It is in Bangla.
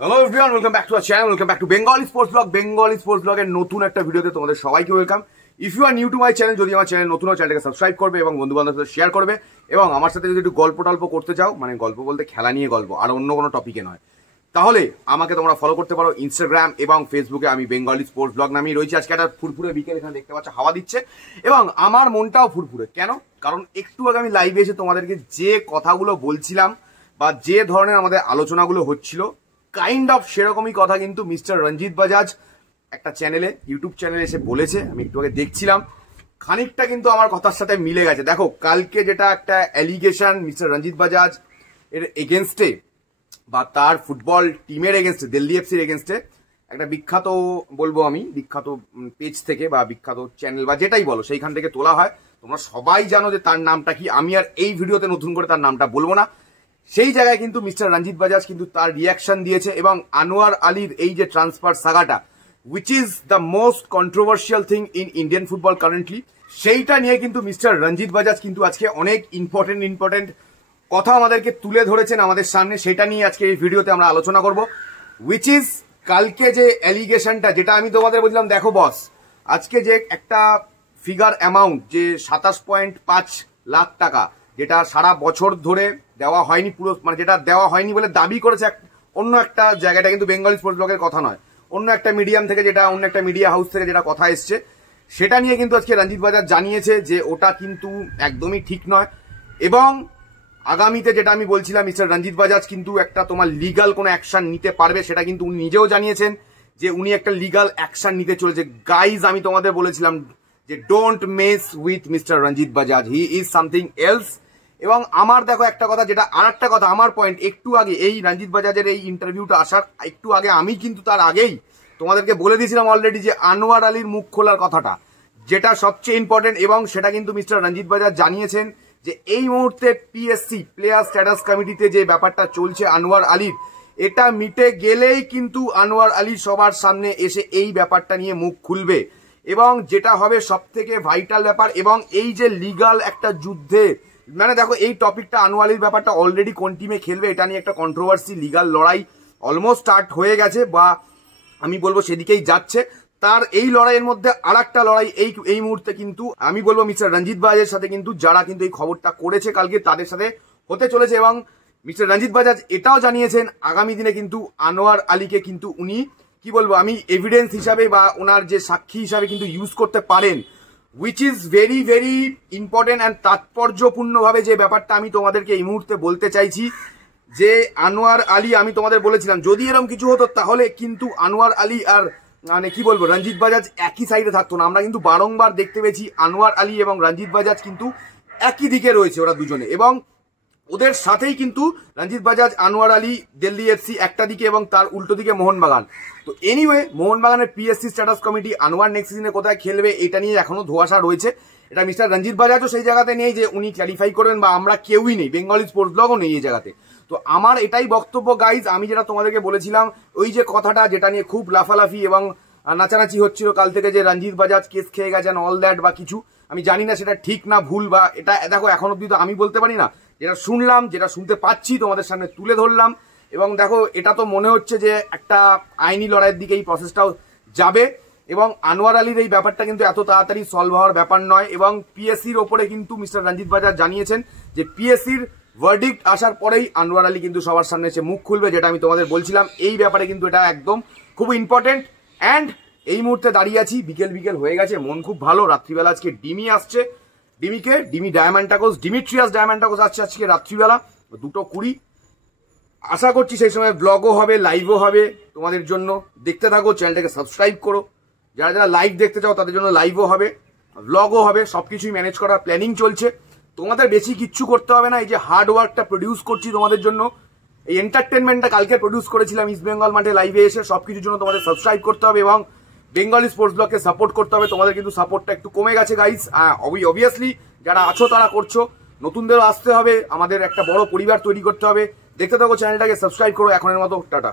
Hello everyone, welcome back to our channel, welcome back to Bengali sports blog. Bengali sports ব্লগের নতুন একটা ভিডিওতে তোমাদের সবাইকে welcome. If you are new to my channel, যদি আমার চ্যানেল নতুন হয় চ্যানেলটাকে সাবস্ক্রাইব করবে এবং বন্ধু বান্ধবের সাথে শেয়ার করবে, এবং আমার সাথে যদি একটু গল্প টল্প করতে চাও, মানে গল্প বলতে খেলা নিয়ে গল্প, আর অন্য কোনো টপিকে নয়, তাহলে আমাকে তোমরা ফলো করতে পারো ইনস্টাগ্রাম এবং ফেসবুকে। আমি বেঙ্গলি স্পোর্টস ব্লগ নামেই রয়েছি। আজকে একটা ফুরফুরে বিকেল, এখানে দেখতে পাচ্ছ হাওয়া দিচ্ছে এবং আমার মনটাও ফুরফুরে। কেন? কারণ একটু আগে আমি লাইভে এসে তোমাদেরকে যে কথাগুলো বলছিলাম বা যে ধরনের আমাদের আলোচনাগুলো হচ্ছিল, কাইন্ড অফ সেরকমই কথা কিন্তু মিস্টার রঞ্জিত বাজাজ একটা চ্যানেলে, ইউটিউব চ্যানেলে এসে বলেছে। আমি একটু আগে দেখছিলাম, খানিকটা কিন্তু আমার কথার সাথে মিলে গেছে। দেখো, কালকে যেটা একটা অ্যালিগেশন মিস্টার রঞ্জিত বাজাজ এর এগেনস্টে বা তার ফুটবল টিমের এগেনস্টে, দিল্লি এফসির এগেনস্টে, একটা বিখ্যাত বলবো আমি, বিখ্যাত পেজ থেকে বা বিখ্যাত চ্যানেল বা যেটাই বলো সেইখান থেকে তোলা হয়। তোমরা সবাই জানো যে তার নামটা কি, আমি আর এই ভিডিওতে নতুন করে তার নামটা বলবো না। সেই জায়গায় কিন্তু মিস্টার রঞ্জিত বাজাজ কিন্তু তার রিয়াকশন দিয়েছে এবং আনোয়ার আলীর এই যে transfer সাগাটা, which is the most controversial thing in Indian football currently, সেইটা নিয়ে কিন্তু মিস্টার রঞ্জিত বাজাজ কিন্তু আজকে অনেক ইম্পর্টেন্ট কথা আমাদেরকে তুলে ধরেছেন আমাদের সামনে। সেটা নিয়ে আজকে এই ভিডিওতে আমরা আলোচনা করব। উইচ ইজ কালকে যে অ্যালিগেশনটা, যেটা আমি তোমাদের বলছিলাম, দেখো বস, আজকে যে একটা ফিগার অ্যামাউন্ট যে 27.5 লাখ টাকা, যেটা সারা বছর ধরে দেওয়া হয়নি, পুরো মানে যেটা দেওয়া হয়নি বলে দাবি করেছে অন্য একটা জায়গাটা, কিন্তু বেঙ্গলি স্পোর্টস ব্লগের কথা নয়, অন্য একটা মিডিয়াম থেকে, যেটা অন্য একটা মিডিয়া হাউস থেকে যেটা কথা এসছে, সেটা নিয়ে কিন্তু আজকে রঞ্জিত বাজাজ জানিয়েছে যে ওটা কিন্তু একদমই ঠিক নয়। এবং আগামীতে যেটা আমি বলছিলাম, মিস্টার রঞ্জিত বাজাজ কিন্তু একটা তোমার লিগাল কোনো অ্যাকশন নিতে পারবে, সেটা কিন্তু উনি নিজেও জানিয়েছেন যে উনি একটা লিগাল অ্যাকশন নিতে চলেছে। গাইজ, আমি তোমাদের বলেছিলাম যে don't mess with mister Ranjit Bajaj, he is something else. এবং আমার দেখো একটা কথা, যেটা আর একটা কথা, আমার পয়েন্ট একটু আগে এই রঞ্জিত বাজাজের এই ইন্টারভিউটা আসার একটু আগে আমি কিন্তু তার আগেই তোমাদেরকে বলে দিয়েছিলাম অলরেডি যে আনোয়ার আলীর মুখ খোলার কথাটা, যেটা সবচেয়ে ইম্পর্টেন্ট। এবং সেটা কিন্তু মিস্টার রঞ্জিত বাজাজ জানিয়েছেন যে এই মুহূর্তে পিএসসি প্লেয়ার স্ট্যাটাস কমিটিতে যে ব্যাপারটা চলছে আনোয়ার আলীর, এটা মিটে গেলেই কিন্তু আনোয়ার আলী সবার সামনে এসে এই ব্যাপারটা নিয়ে মুখ খুলবে। এবং যেটা হবে সব থেকে ভাইটাল ব্যাপার, এবং এই যে লিগাল একটা যুদ্ধে, মানে দেখো এই টপিকটা আনোয়ার আলীর ব্যাপারটা অলরেডি কোন টিমে খেলবে এটা নিয়ে একটা কন্ট্রোভার্সি, লিগাল লড়াই অলমোস্ট স্টার্ট হয়ে গেছে, বা আমি বলবো সেদিকেই যাচ্ছে। তার এই লড়াইয়ের মধ্যে আর একটা লড়াই এই মুহূর্তে কিন্তু আমি বলবো মিস্টার রঞ্জিত বাজাজের সাথে কিন্তু, যারা কিন্তু এই খবরটা করেছে কালকে, তাদের সাথে হতে চলেছে। এবং মিস্টার রঞ্জিত বাজাজ এটাও জানিয়েছেন আগামী দিনে কিন্তু আনোয়ার আলীকে কিন্তু উনি কি বলবো আমি এভিডেন্স হিসাবে বা ওনার যে সাক্ষী হিসাবে কিন্তু ইউজ করতে পারেন, which is very very important and তাৎপর্যপূর্ণভাবে যে ব্যাপারটা আমি তোমাদেরকে এই মুহূর্তে বলতে চাইছি, যে আনোয়ার আলী, আমি তোমাদের বলেছিলাম যদি এরকম কিছু হতো তাহলে কিন্তু আনোয়ার আলী আর মানে কি বলবো রঞ্জিত বাজাজ একই সাইডে থাকতো না। আমরা কিন্তু বারংবার দেখতে পেয়েছি আনোয়ার আলী এবং রঞ্জিত বাজাজ কিন্তু একই দিকে রয়েছে ওরা দুজনে, এবং ওদের সাথেই কিন্তু রঞ্জিত বাজাজ, আনোয়ার আলী, দিল্লি এফসি একটা দিকে এবং তার উল্টো দিকে মোহনবাগান। তো এনিওয়ে, মোহনবাগানের PSC status committee Anwar next সিজনে কোথায় খেলবে এটা নিয়ে এখনো ধোঁয়াশা রয়েছে। এটা মিস্টার রঞ্জিত বাজাজও সেই জায়গাতে নেই যে উনি ক্লারিফাই করবেন, বা আমরা কেউই নেই, বেঙ্গলি স্পোর্টস ব্লগও নেই এই জায়গাতে। তো আমার এটাই বক্তব্য গাইজ, আমি যেটা তোমাদেরকে বলেছিলাম, ওই যে কথাটা যেটা নিয়ে খুব লাফালাফি এবং নাচানাচি হচ্ছিল কাল থেকে, যে রঞ্জিত বাজাজ কেস খেয়ে গেছেন অল দ্যাট বা কিছু, আমি জানি না সেটা ঠিক না ভুল, বা এটা দেখো এখন অব্দি তো আমি বলতে পারি না। যেটা শুনলাম, যেটা শুনতে পাচ্ছি, তোমাদের সামনে তুলে ধরলাম। এবং দেখো, এটা তো মনে হচ্ছে যে একটা আইনি লড়াইয়ের দিকে এই প্রসেসটাও যাবে, এবং আনোয়ার আলীর এই ব্যাপারটা কিন্তু এত তাড়াতাড়ি সলভ হওয়ার ব্যাপার নয়। এবং পিএসসির ওপরে কিন্তু মিস্টার রঞ্জিত বাজাজ জানিয়েছেন যে পিএসসির ভার্ডিক্ট আসার পরেই আনোয়ার আলী কিন্তু সবার সামনে এসে মুখ খুলবে, যেটা আমি তোমাদের বলছিলাম। এই ব্যাপারে কিন্তু এটা একদম খুব ইম্পর্টেন্ট। অ্যান্ড এই মুহূর্তে দাঁড়িয়ে আছি, বিকেল হয়ে গেছে, মন খুব ভালো। রাত্রিবেলা আজকে ডিমি আসছে, ডিমি ডায়মন্ডাকোস, ডিমিট্রিয়াস ডায়মন্ডাকোস আসছে আজকে রাত্রিবেলা 2:20। আশা করছি সেই সময় ব্লগও হবে, লাইভও হবে তোমাদের জন্য। দেখতে থাকো, চ্যানেলটাকে সাবস্ক্রাইব করো। যারা যারা লাইভ দেখতে চাও তাদের জন্য লাইভও হবে, ব্লগও হবে, সবকিছুই ম্যানেজ করার প্ল্যানিং চলছে। তোমাদের বেশি কিচ্ছু করতে হবে না, এই যে হার্ড ওয়ার্কটা প্রডিউস করছি তোমাদের জন্য, এই এন্টারটেনমেন্টটা কালকে প্রডিউস করেছিলাম ইস্ট বেঙ্গল মাঠে লাইভে এসে, সবকিছুর জন্য তোমাদের সাবস্ক্রাইব করতে হবে এবং বেঙ্গলি স্পোর্টস ব্লগকে সাপোর্ট করতে হবে। তোমাদের কিন্তু সাপোর্টটা একটু কমে গেছে গাইস, অবভিয়াসলি যারা আছো তারা করছো, নতুনদেরও আসতে হবে, আমাদের একটা বড় পরিবার তৈরি করতে হবে। দেখতে থাকো, চ্যানেলটাকে সাবস্ক্রাইব করো। এখনের মতো টাটা।